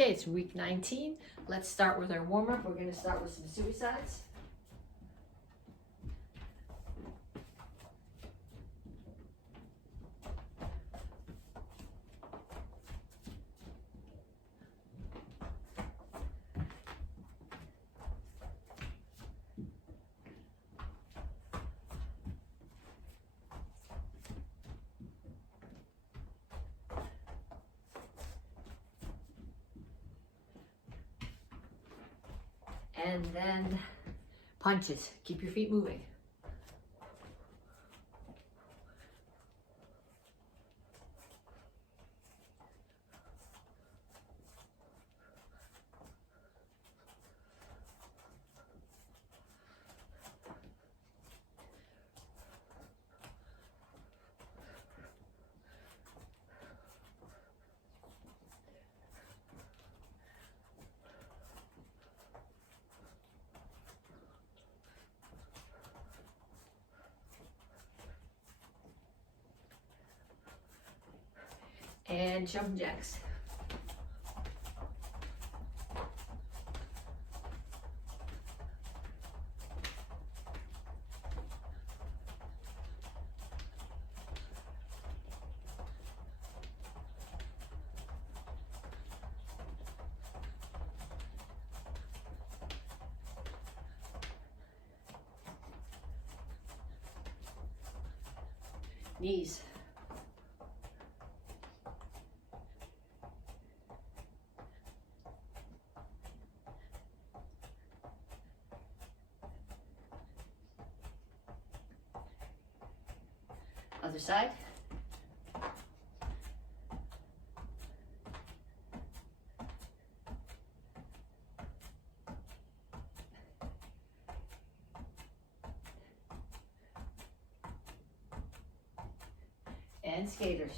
Okay, it's week 19. Let's start with our warm-up. We're going to start with some suicides. And then punches. Keep your feet moving. And jumping jacks. Knees. Other side. And skaters.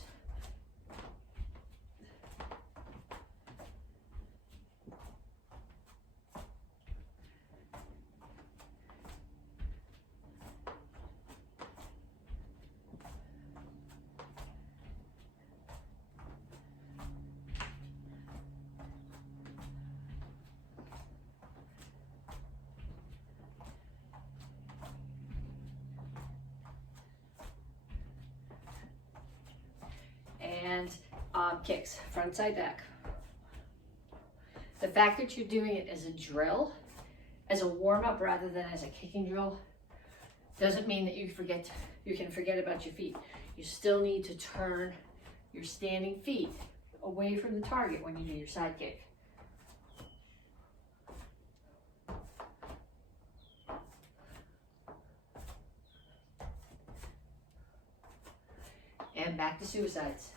And kicks, front, side, back. The fact that you're doing it as a drill, as a warm-up rather than as a kicking drill, doesn't mean that you can forget about your feet. You still need to turn your standing feet away from the target when you do your side kick. And back to suicides.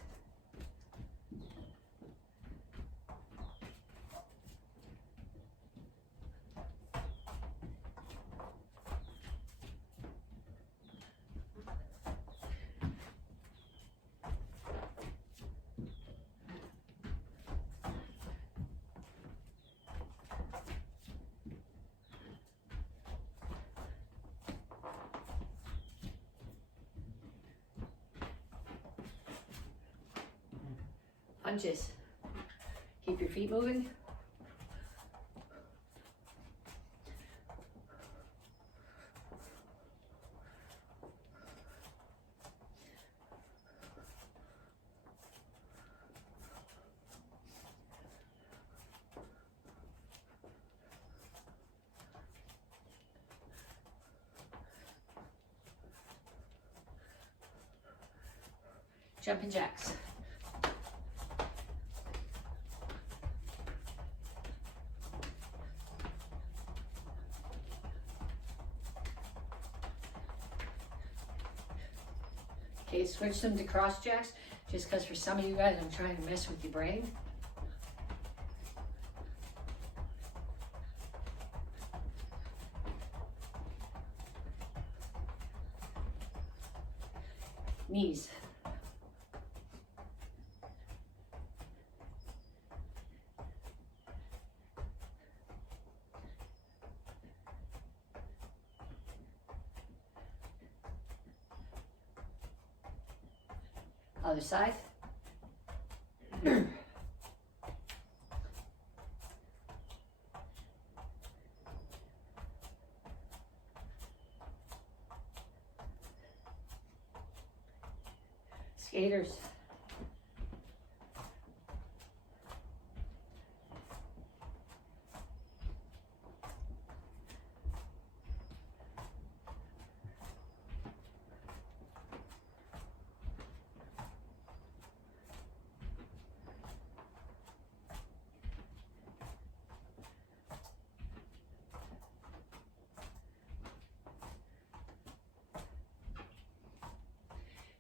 Punches. Keep your feet moving. Jumping jacks. Okay, switch them to cross jacks, just because for some of you guys, I'm trying to mess with your brain. Knees. Other side. skaters.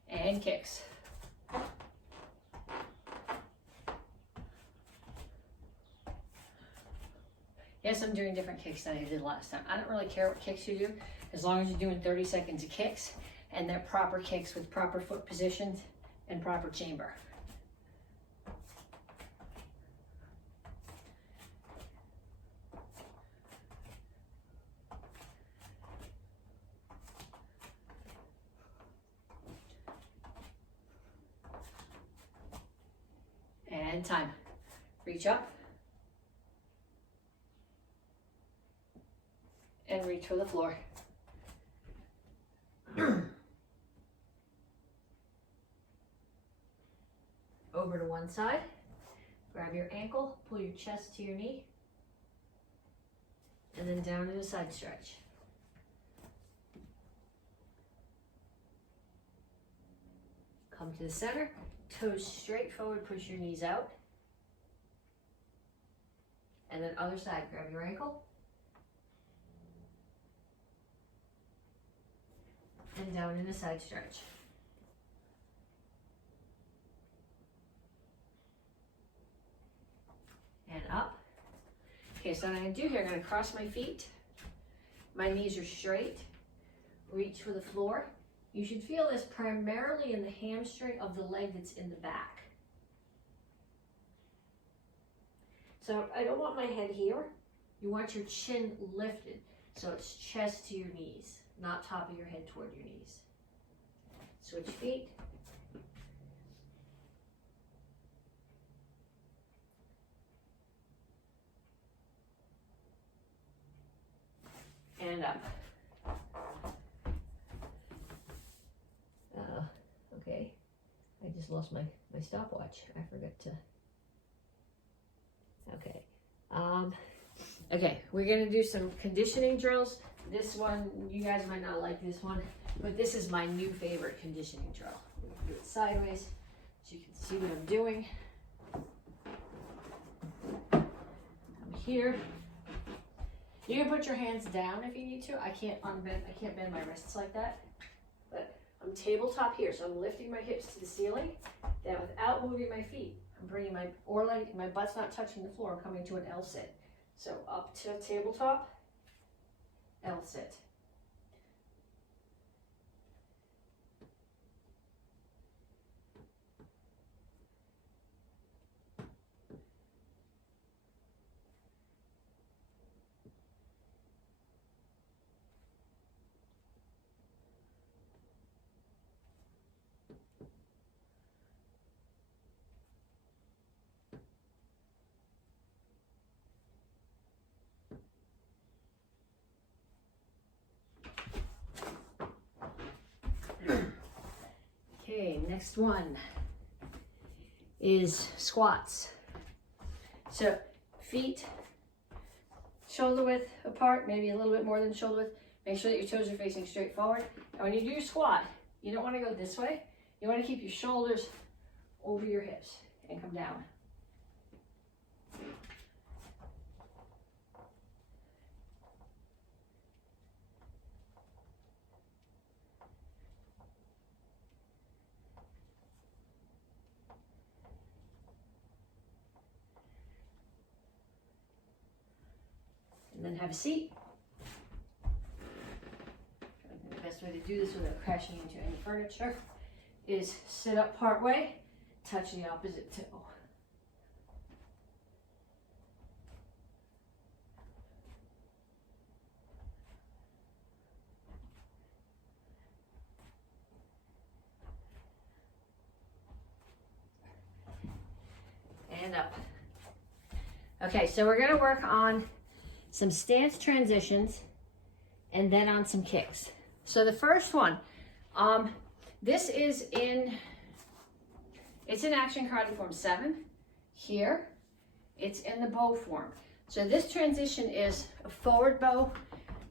And kicks. Yes, I'm doing different kicks than I did last time. I don't really care what kicks you do, as long as you're doing 30 seconds of kicks, and they're proper kicks with proper foot positions and proper chamber. And time. Reach up. And reach for the floor. Over to one side. Grab your ankle, pull your chest to your knee. And then down in a side stretch. Come to the center. Toes straight forward, push your knees out. And then other side, grab your ankle. And down in a side stretch. And up. Okay, so what I'm gonna do here, I'm gonna cross my feet. My knees are straight. Reach for the floor. You should feel this primarily in the hamstring of the leg that's in the back. So I don't want my head here. You want your chin lifted. So it's chest to your knees, not top of your head toward your knees. Switch feet. And up. Okay, I just lost my stopwatch. I forgot to, okay. Okay, we're gonna do some conditioning drills. This one, you guys might not like this one, but this is my new favorite conditioning drill. We're gonna do it sideways so you can see what I'm doing. I'm here. You can put your hands down if you need to. I can't bend my wrists like that, but I'm tabletop here, so I'm lifting my hips to the ceiling, then without moving my feet, I'm bringing my butt's not touching the floor, I'm coming to an L sit. So up to tabletop, L sit. Okay, next one is squats. So feet shoulder width apart, maybe a little bit more than shoulder width. Make sure that your toes are facing straight forward. And when you do your squat, you don't want to go this way. You want to keep your shoulders over your hips and come down. And then have a seat. I think the best way to do this without crashing into any furniture is sit up part way, touch the opposite toe. And up. Okay, so we're gonna work on some stance transitions and then on some kicks. So the first one, this is in It's in Action Karate Form 7. Here, it's in the bow form. So this transition is a forward bow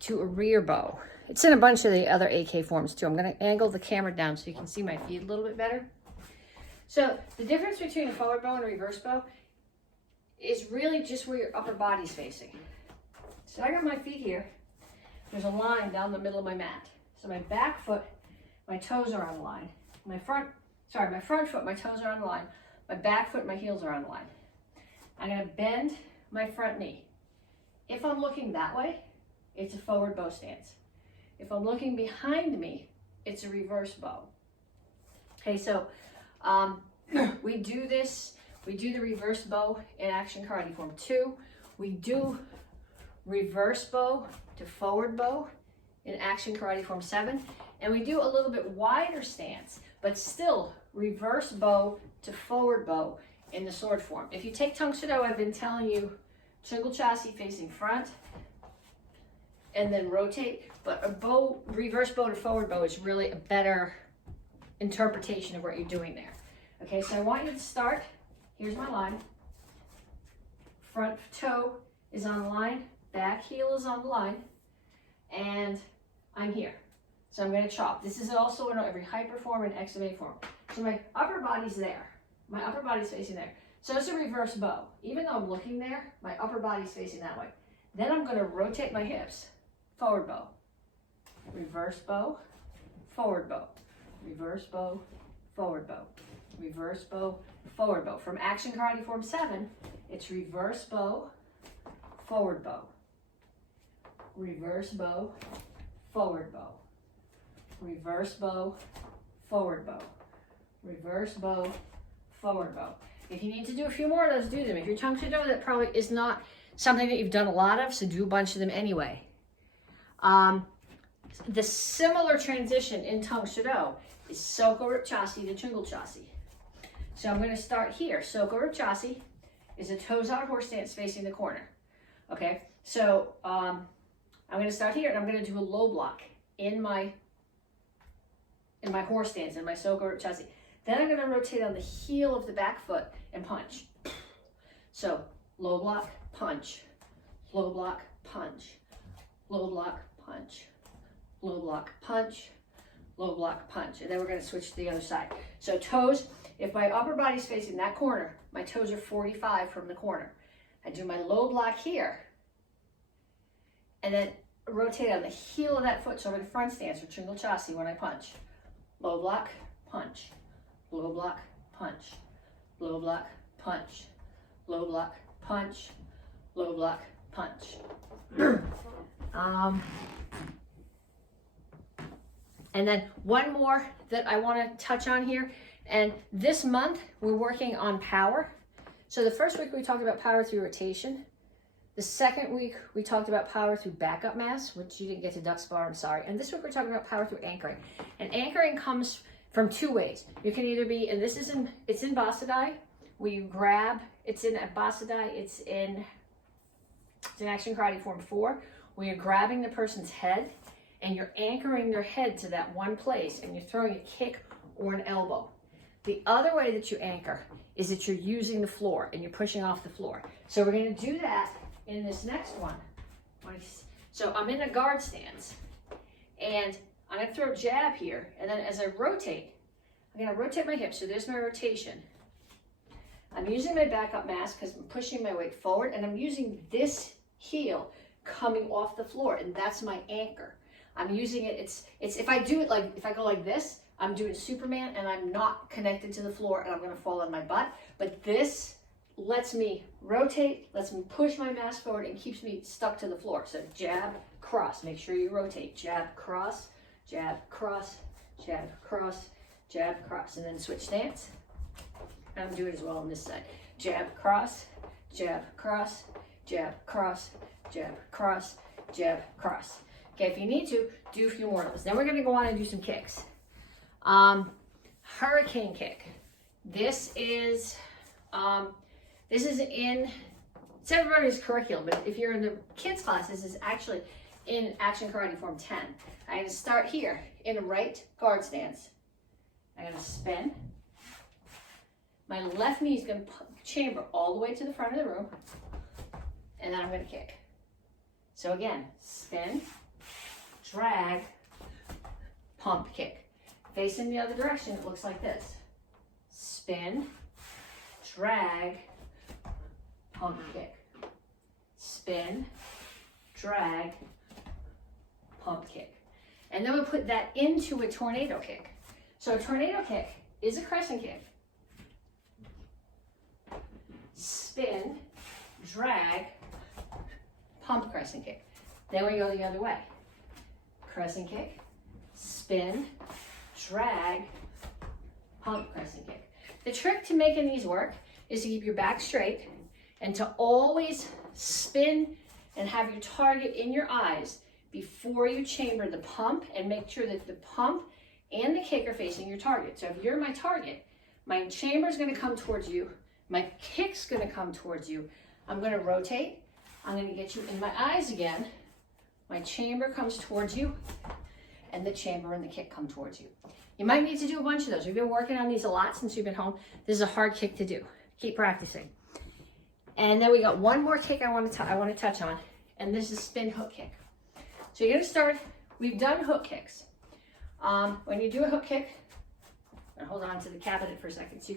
to a rear bow. It's in a bunch of the other AK forms too. I'm going to angle the camera down so you can see my feet a little bit better. So the difference between a forward bow and a reverse bow is really just where your upper body's facing. So I got my feet here. There's a line down the middle of my mat. So my back foot, my toes are on the line. My front foot, my toes are on the line. My back foot, my heels are on the line. I'm going to bend my front knee. If I'm looking that way, it's a forward bow stance. If I'm looking behind me, it's a reverse bow. Okay, so we do the reverse bow in Action Karate Form 2. We do reverse bow to forward bow in Action Karate Form 7. And we do a little bit wider stance, but still reverse bow to forward bow in the sword form. If you take Tung Soo Do, I've been telling you Chungle Chassis facing front and then rotate, but a bow, reverse bow to forward bow is really a better interpretation of what you're doing there. Okay, so I want you to start. Here's my line. Front toe is on the line, back heel is on the line, and I'm here. So I'm going to chop. This is also in every hyper form and XMA form. So my upper body's there. My upper body's facing there. So it's a reverse bow. Even though I'm looking there, my upper body's facing that way. Then I'm going to rotate my hips. Forward bow. Reverse bow. Forward bow. Reverse bow. Forward bow. Reverse bow. Forward bow. From Action Karate Form 7, it's reverse bow. Forward bow. Reverse bow. Forward bow. Reverse bow, forward bow. Reverse bow, forward bow. If you need to do a few more of those, do them. If you're Tung Soo Do, that probably is not something that you've done a lot of, so do a bunch of them anyway. The similar transition in Tung Soo Do is Soko Rip Chassis to Chungle Chassis. So I'm going to start here. Soko Rip Chassis is a toes out horse stance facing the corner. Okay, so I'm going to start here and I'm going to do a low block in my horse stance, in my Soko Rip Chassis. Then I'm going to rotate on the heel of the back foot and punch. So low block, punch, low block, punch, low block, punch, low block, punch, low block, punch. And then we're going to switch to the other side. So toes, if my upper body's facing that corner, my toes are 45 from the corner. I do my low block here and then rotate on the heel of that foot. So I'm in front stance or Chungle Chassis when I punch. Low block, punch, low block, punch, low block, punch, low block, punch, low block, punch. And then one more that I want to touch on here. And this month we're working on power. So the first week we talked about power through rotation. The second week we talked about power through backup mass, which you didn't get to duck spar, I'm sorry. And this week we're talking about power through anchoring. And anchoring comes from two ways. You can either be, and this is it's in Basadai, where you grab, it's in Basadai, it's in Action Karate Form 4, where you're grabbing the person's head and you're anchoring their head to that one place and you're throwing a kick or an elbow. The other way that you anchor is that you're using the floor and you're pushing off the floor. So we're going to do that in this next one. So I'm in a guard stance and I'm going to throw a jab here, and then as I rotate, I'm going to rotate my hips. So there's my rotation. I'm using my backup mass because I'm pushing my weight forward, and I'm using this heel coming off the floor, and that's my anchor. I'm using it, it's if I do it like, if I go like this, I'm doing Superman and I'm not connected to the floor and I'm going to fall on my butt. But this lets me rotate, lets me push my mass forward and keeps me stuck to the floor. So jab, cross, make sure you rotate. Jab, cross, jab, cross, jab, cross, jab, cross. And then switch stance. I'm doing it as well on this side. Jab, cross, jab, cross, jab, cross, jab, cross, jab, cross. Okay, if you need to, do a few more of those. Then we're going to go on and do some kicks. Hurricane kick. This is in, it's everybody's curriculum, but if you're in the kids class, this is actually in Action Karate Form 10. I'm going to start here in a right guard stance. I'm going to spin. My left knee is going to chamber all the way to the front of the room, and then I'm going to kick. So again, spin, drag, pump, kick. Facing the other direction, it looks like this. Spin, drag, pump, kick. Spin, drag, pump, kick. And then we'll put that into a tornado kick. So a tornado kick is a crescent kick. Spin, drag, pump, crescent kick. Then we go the other way. Crescent kick, spin, drag, pump, crescent kick. The trick to making these work is to keep your back straight and to always spin and have your target in your eyes before you chamber the pump, and make sure that the pump and the kick are facing your target. So if you're my target, my chamber is going to come towards you, my kick's going to come towards you. I'm going to rotate. I'm going to get you in my eyes again. My chamber comes towards you, and the chamber and the kick come towards you. You might need to do a bunch of those. We've been working on these a lot since you've been home. This is a hard kick to do. Keep practicing. And then we got one more kick I want to touch on, and this is spin hook kick. So you're going to start, we've done hook kicks. When you do a hook kick, and hold on to the cabinet for a second so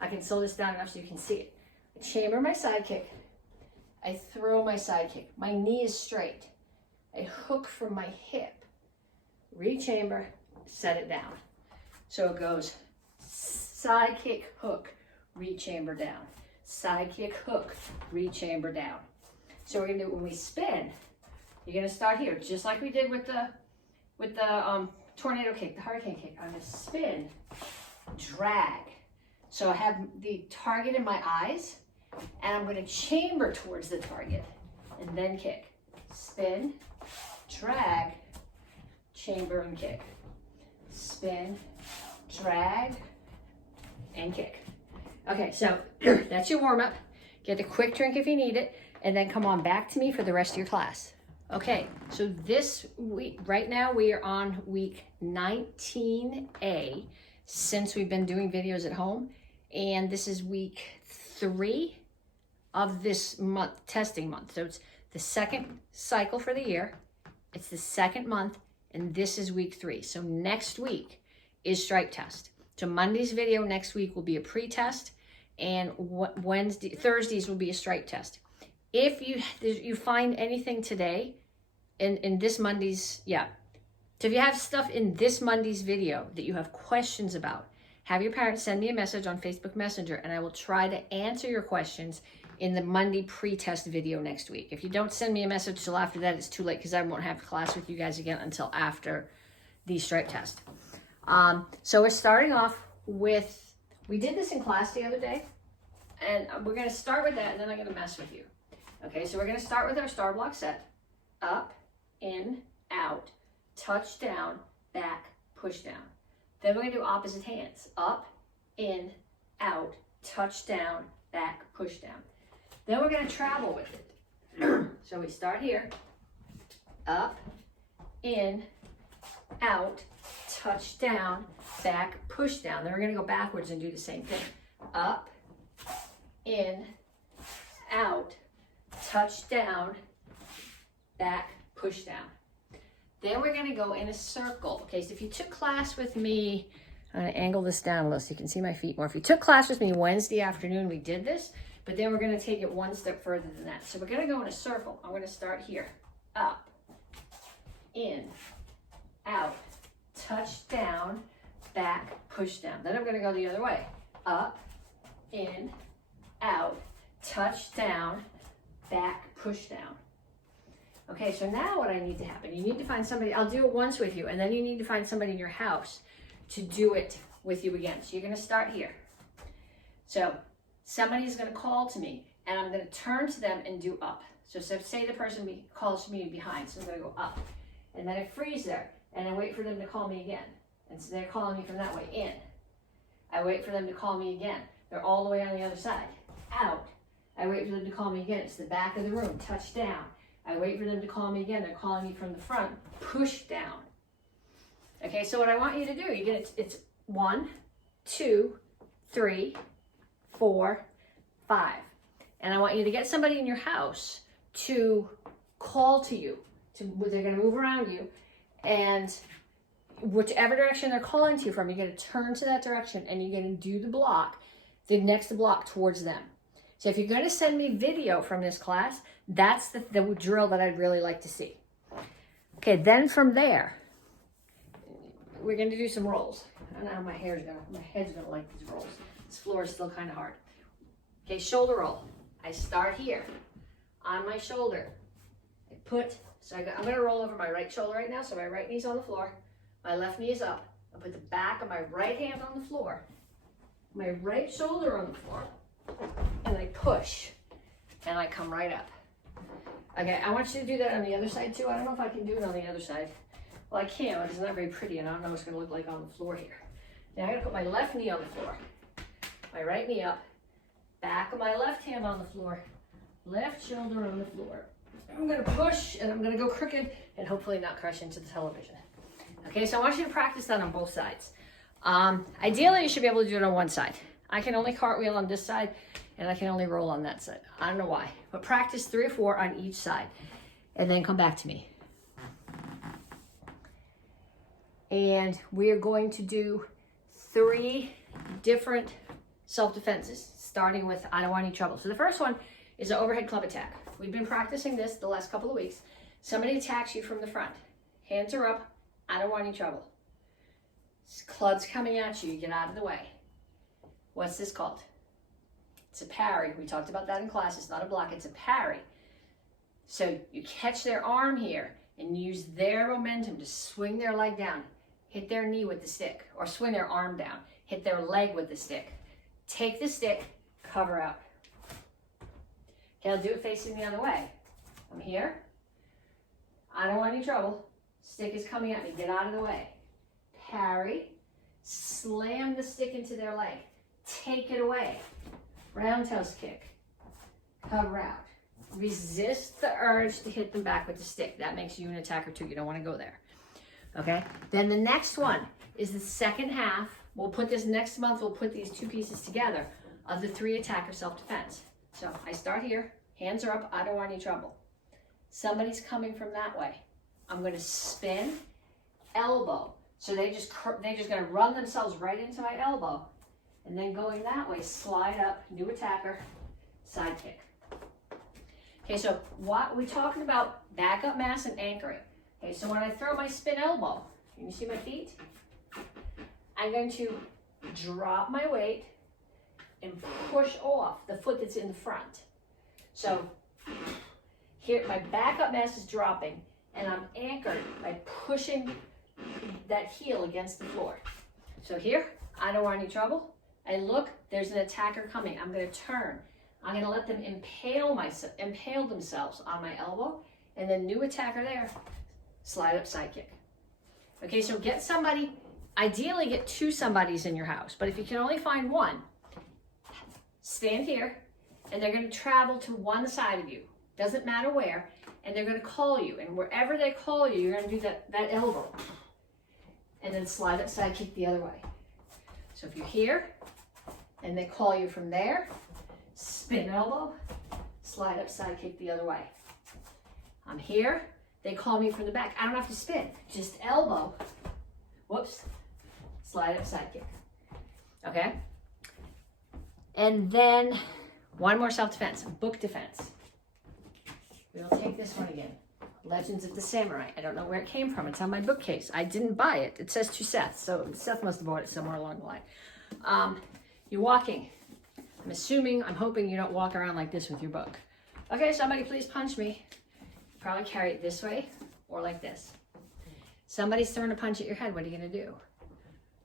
I can slow this down enough so you can see it. I chamber my side kick. I throw my side kick. My knee is straight. I hook from my hip. Rechamber, set it down. So it goes side kick, hook, rechamber down. Side kick, hook, rechamber down. So we're going to do, when we spin, you're going to start here, just like we did with the tornado kick, the hurricane kick. I'm going to spin, drag. So I have the target in my eyes, and I'm going to chamber towards the target, and then kick. Spin, drag, chamber, and kick. Spin, drag, and kick. Okay, so that's your warm-up. Get a quick drink if you need it, and then come on back to me for the rest of your class. Okay, so this week, right now we are on week 19A since we've been doing videos at home, and this is week 3 of this month, testing month. So it's the second cycle for the year, it's the second month, and this is week 3. So next week is stripe test. So Monday's video next week will be a pre-test, and Thursdays will be a stripe test. If you find anything today in this Monday's, so if you have stuff in this Monday's video that you have questions about, have your parents send me a message on Facebook Messenger, and I will try to answer your questions in the Monday pre-test video next week. If you don't send me a message till after that, it's too late, because I won't have class with you guys again until after the stripe test. So we're starting off with, we did this in class the other day, and we're going to start with that, and then I'm going to mess with you. Okay, so we're going to start with our star block set. Up, in, out, touch down, back, push down. Then we're going to do opposite hands. Up, in, out, touch down, back, push down. Then we're going to travel with it. So we start here. Up, in, out, touch down, back, push down. Then we're going to go backwards and do the same thing. Up, in, out, touch down, back, push down. Then we're going to go in a circle. Okay, so if you took class with me, I'm going to angle this down a little so you can see my feet more. If you took class with me Wednesday afternoon, we did this, but then we're going to take it one step further than that. So we're going to go in a circle. I'm going to start here. Up, in, out, touch down, back, push down. Then I'm going to go the other way. Up, in, out, touch down, back, push down. Okay, so now what I need to happen, you need to find somebody, I'll do it once with you, and then you need to find somebody in your house to do it with you again. So you're going to start here. So somebody's going to call to me, and I'm going to turn to them and do up. So say the person calls to me behind, so I'm going to go up. And then I freeze there, and I wait for them to call me again. And so they're calling me from that way, in. I wait for them to call me again. They're all the way on the other side. Out. I wait for them to call me again. It's the back of the room, touch down. I wait for them to call me again. They're calling me from the front, push down. Okay, so what I want you to do, it's 1, 2, 3, 4, 5. And I want you to get somebody in your house to call to you. They're going to move around you, and whichever direction they're calling to you from, you're going to turn to that direction, and you're going to do the next block towards them. So if you're going to send me video from this class, that's the drill that I'd really like to see. Okay, then from there, we're going to do some rolls. I don't know how my head's going to like these rolls. This floor is still kind of hard. Okay, shoulder roll. I start here on my shoulder. I'm going to roll over my right shoulder right now, so my right knee's on the floor. My left knee is up. I put the back of my right hand on the floor, my right shoulder on the floor, and I push, and I come right up. Okay, I want you to do that on the other side too. I don't know if I can do it on the other side. Well, I can't, but it's not very pretty, and I don't know what it's going to look like on the floor here. Now I'm going to put my left knee on the floor, my right knee up, back of my left hand on the floor, left shoulder on the floor. I'm going to push, and I'm going to go crooked, and hopefully not crash into the television. Okay, so I want you to practice that on both sides. Ideally, you should be able to do it on one side. I can only cartwheel on this side, and I can only roll on that side. I don't know why, but practice 3 or 4 on each side, and then come back to me. And we're going to do 3 different self-defenses, starting with I don't want any trouble. So the first one is an overhead club attack. We've been practicing this the last couple of weeks. Somebody attacks you from the front. Hands are up. I don't want any trouble. Club's coming at you. You get out of the way. What's this called? It's a parry. We talked about that in class. It's not a block. It's a parry. So you catch their arm here and use their momentum to swing their leg down. Hit their knee with the stick, or swing their arm down. Hit their leg with the stick. Take the stick, cover out. Okay, I'll do it facing the other way. I'm here. I don't want any trouble. Stick is coming at me. Get out of the way. Parry. Slam the stick into their leg. Take it away. Roundhouse kick. Cover out. Resist the urge to hit them back with the stick. That makes you an attacker too. You don't want to go there. Okay? Then the next one is the second half. We'll put this next month, we'll put these 2 pieces together of the 3 attacker self-defense. So I start here. Hands are up. I don't want any trouble. Somebody's coming from that way. I'm going to spin, elbow. So they're just going to run themselves right into my elbow. And then going that way, slide up, new attacker, side kick. Okay, so what we're talking about, backup mass and anchoring. Okay, so when I throw my spin elbow, can you see my feet? I'm going to drop my weight and push off the foot that's in the front. So here, my backup mass is dropping, and I'm anchored by pushing that heel against the floor. So here, I don't want any trouble. I look, there's an attacker coming. I'm going to turn. I'm going to let them impale themselves on my elbow, and then new attacker there, slide up side kick. Okay, so get somebody, ideally get 2 somebodies in your house, but if you can only find 1, stand here, and they're going to travel to one side of you. Doesn't matter where, and they're going to call you, and wherever they call you, you're going to do that elbow, and then slide up side kick the other way. So if you're here, and they call you from there, spin elbow, slide up side kick the other way. I'm here, they call me from the back. I don't have to spin, just elbow, whoops, slide up side kick. Okay? And then 1 more self-defense, book defense. We'll take this one again. Legends of the Samurai. I don't know where it came from. It's on my bookcase. I didn't buy it. It says to Seth, so Seth must have bought it somewhere along the line. You're walking. I'm hoping you don't walk around like this with your book. Okay, somebody please punch me. Probably carry it this way or like this. Somebody's throwing a punch at your head. What are you going to do?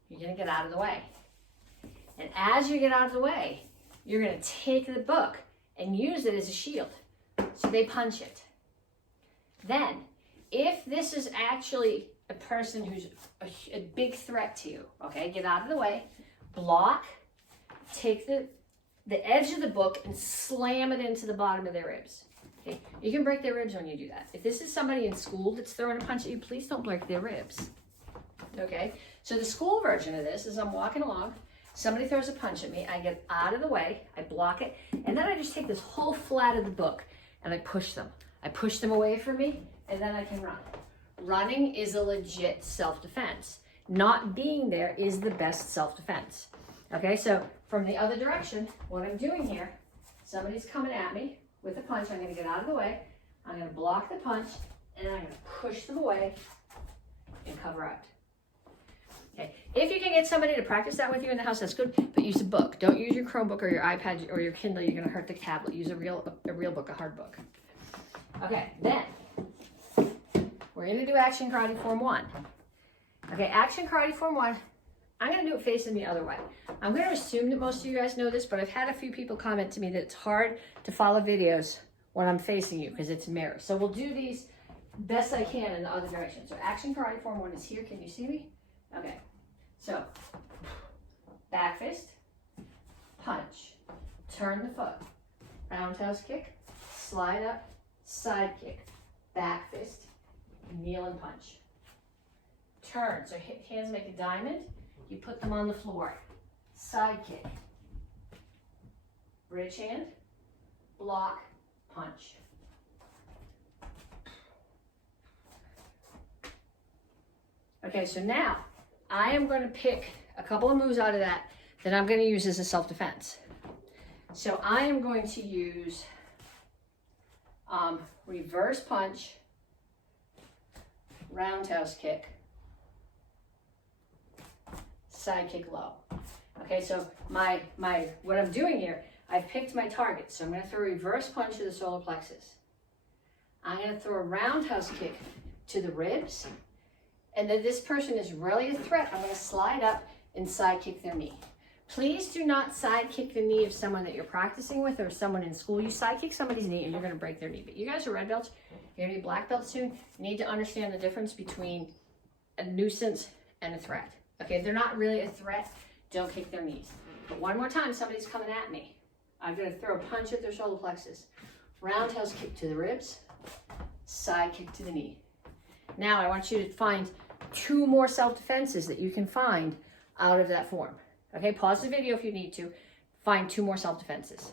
You're going to get out of the way. And as you get out of the way, you're going to take the book and use it as a shield. So they punch it. Then, if this is actually a person who's a big threat to you, okay, get out of the way, block, take the edge of the book and slam it into the bottom of their ribs. Okay, you can break their ribs when you do that. If this is somebody in school that's throwing a punch at you, please don't break their ribs. Okay, so the school version of this is I'm walking along, somebody throws a punch at me, I get out of the way, I block it, and then I just take this whole flat of the book and I push them. I push them away from me, and then I can run. Running is a legit self-defense. Not being there is the best self-defense. Okay, so from the other direction, what I'm doing here, somebody's coming at me with a punch, I'm gonna get out of the way, I'm gonna block the punch, and then I'm gonna push them away and cover out. Okay. If you can get somebody to practice that with you in the house, that's good, but use a book. Don't use your Chromebook or your iPad or your Kindle. You're going to hurt the tablet. Use a real book, a hard book. Okay, then we're going to do Action Karate Form 1. Okay, Action Karate Form 1, I'm going to do it facing the other way. I'm going to assume that most of you guys know this, but I've had a few people comment to me that it's hard to follow videos when I'm facing you because it's a mirror. So we'll do these best I can in the other direction. So Action Karate Form 1 is here. Can you see me? Okay. So, back fist, punch, turn the foot, roundhouse kick, slide up, side kick, back fist, kneel and punch. Turn, so hands make a diamond, you put them on the floor. Side kick, bridge hand, block, punch. Okay, so now, I am going to pick a couple of moves out of that I'm going to use as a self-defense. So I am going to use reverse punch, roundhouse kick, side kick low. Okay, so what I'm doing here, I've picked my target. So I'm going to throw a reverse punch to the solar plexus. I'm going to throw a roundhouse kick to the ribs. And then this person is really a threat, I'm going to slide up and side kick their knee. Please do not side kick the knee of someone that you're practicing with or someone in school. You side kick somebody's knee and you're going to break their knee. But you guys are red belts, you're going to be black belts soon. You need to understand the difference between a nuisance and a threat. Okay, if they're not really a threat, don't kick their knees. But one more time, somebody's coming at me. I'm going to throw a punch at their solar plexus. Roundhouse kick to the ribs, side kick to the knee. Now I want you to find 2 more self-defenses that you can find out of that form. Okay, pause the video if you need to. Find 2 more self-defenses.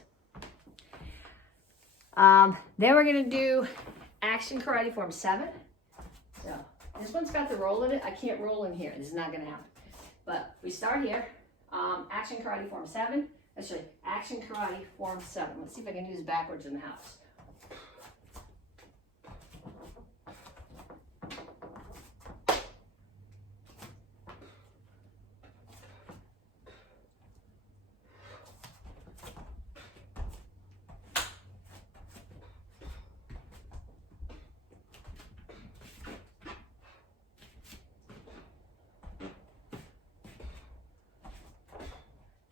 Then we're going to do Action Karate Form 7. So this one's got the roll in it. I can't roll in here. This is not going to happen. But we start here. Action Karate Form 7. Actually, Action Karate Form 7. Let's see if I can do this backwards in the house.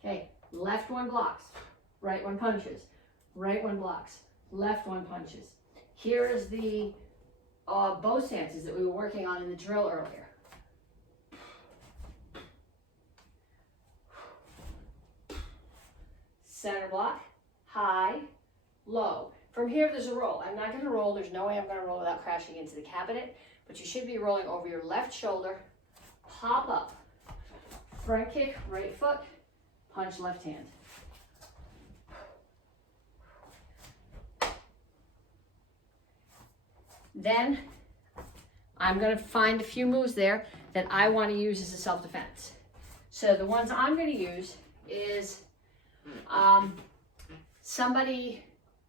Okay, left one blocks, right one punches, right one blocks, left one punches. Here is the bow stances that we were working on in the drill earlier. Center block, high, low. From here there's a roll. I'm not going to roll. There's no way I'm going to roll without crashing into the cabinet, but you should be rolling over your left shoulder, pop up, front kick, right foot, punch left hand. Then I'm going to find a few moves there that I want to use as a self-defense. So the ones I'm going to use is somebody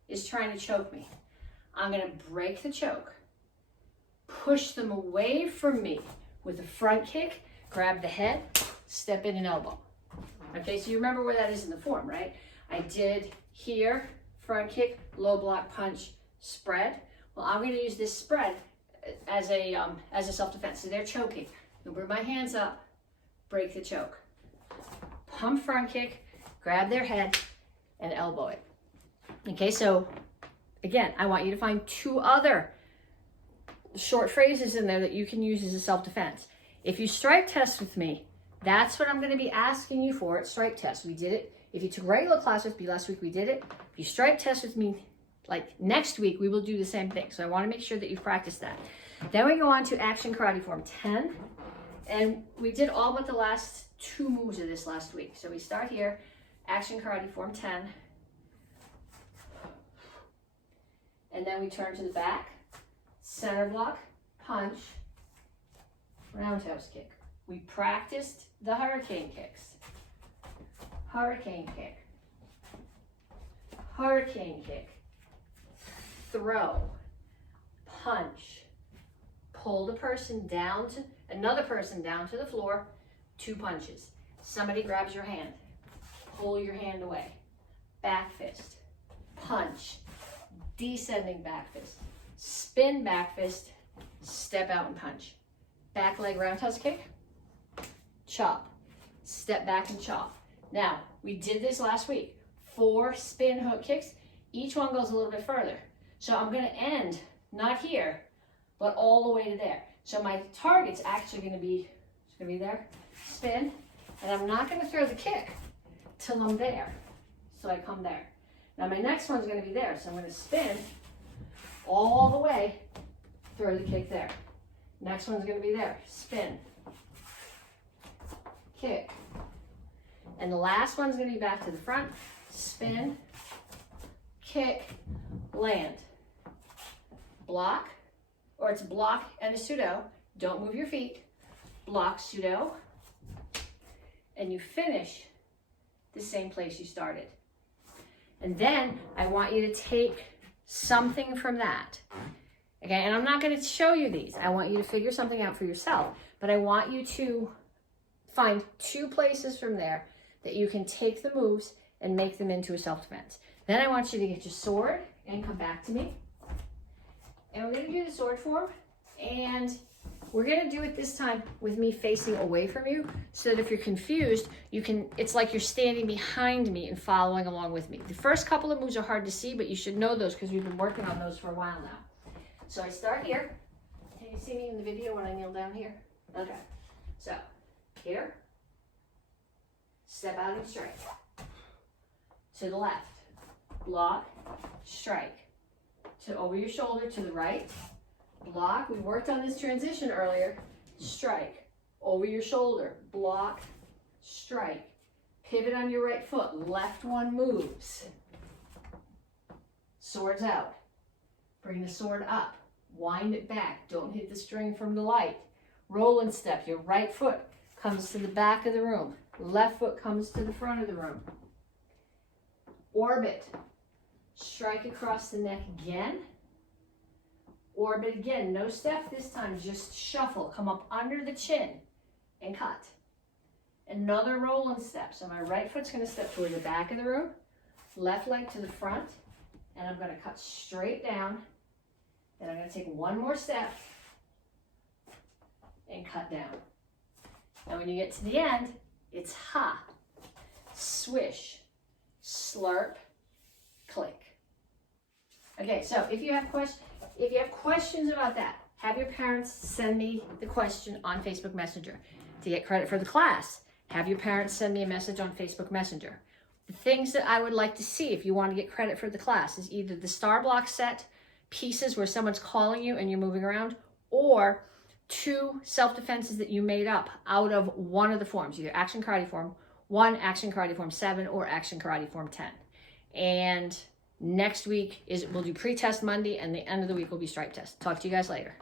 is trying to choke me. I'm going to break the choke, push them away from me with a front kick, grab the head, step in and elbow. Okay, so you remember where that is in the form, right? I did here, front kick, low block punch, spread. Well, I'm going to use this spread as a self-defense. So they're choking. I'm going to bring my hands up, break the choke. Pump front kick, grab their head, and elbow it. Okay, so again, I want you to find 2 other short phrases in there that you can use as a self-defense. If you strike test with me, that's what I'm going to be asking you for at strike test. We did it. If you took regular class with me last week, we did it. If you strike test with me, like next week, we will do the same thing. So I want to make sure that you practice that. Then we go on to Action Karate Form 10 And we did all but the last 2 moves of this last week. So we start here, action karate form 10. And then we turn to the back, center block, punch, roundhouse kick. We practiced the hurricane kicks. Hurricane kick, hurricane kick, throw, punch, pull the person down to, another person down to the floor, 2 punches. Somebody grabs your hand, pull your hand away, back fist, punch, descending back fist, spin back fist, step out and punch. Back leg roundhouse kick, chop, step back and chop. Now, we did this last week. 4 spin hook kicks. Each one goes a little bit further. So I'm gonna end, not here, but all the way to there. So my target's actually gonna be, it's gonna be there, spin, and I'm not gonna throw the kick till I'm there. So I come there. Now my next one's gonna be there. So I'm gonna spin all the way, throw the kick there. Next one's gonna be there, spin, kick. And the last one's gonna be back to the front, spin, kick, land. Block, or it's block and a pseudo. Don't move your feet. Block, pseudo. And you finish the same place you started. And then I want you to take something from that. Okay, and I'm not gonna show you these. I want you to figure something out for yourself. But I want you to find 2 places from there that you can take the moves and make them into a self-defense. Then I want you to get your sword and come back to me. And we're gonna do the sword form. And we're gonna do it this time with me facing away from you, so that if you're confused, you can, it's like you're standing behind me and following along with me. The first couple of moves are hard to see, but you should know those because we've been working on those for a while now. So I start here. Can you see me in the video when I kneel down here? Okay. So here, step out and strike. To the left, block, strike. To over your shoulder to the right, block. We worked on this transition earlier. Strike, over your shoulder, block, strike. Pivot on your right foot, left one moves. Swords out. Bring the sword up, wind it back. Don't hit the string from the light. Roll and step. Your right foot comes to the back of the room. Left foot comes to the front of the room. Orbit. Strike across the neck again. Orbit again. No step this time, just shuffle. Come up under the chin and cut. Another roll and step. So my right foot's going to step toward the back of the room. Left leg to the front. And I'm going to cut straight down. Then I'm going to take one more step and cut down. And when you get to the end, it's ha, swish, slurp, click. Okay, so if you have questions about that, have your parents send me the question on Facebook Messenger. To get credit for the class, have your parents send me a message on Facebook Messenger. The things that I would like to see if you want to get credit for the class is either the star block set pieces where someone's calling you and you're moving around, or 2 self-defenses that you made up out of one of the forms, either Action Karate Form 1, Action Karate Form 7, or Action Karate Form 10. And next week we'll do pre-test Monday, and the end of the week will be stripe test. Talk to you guys later.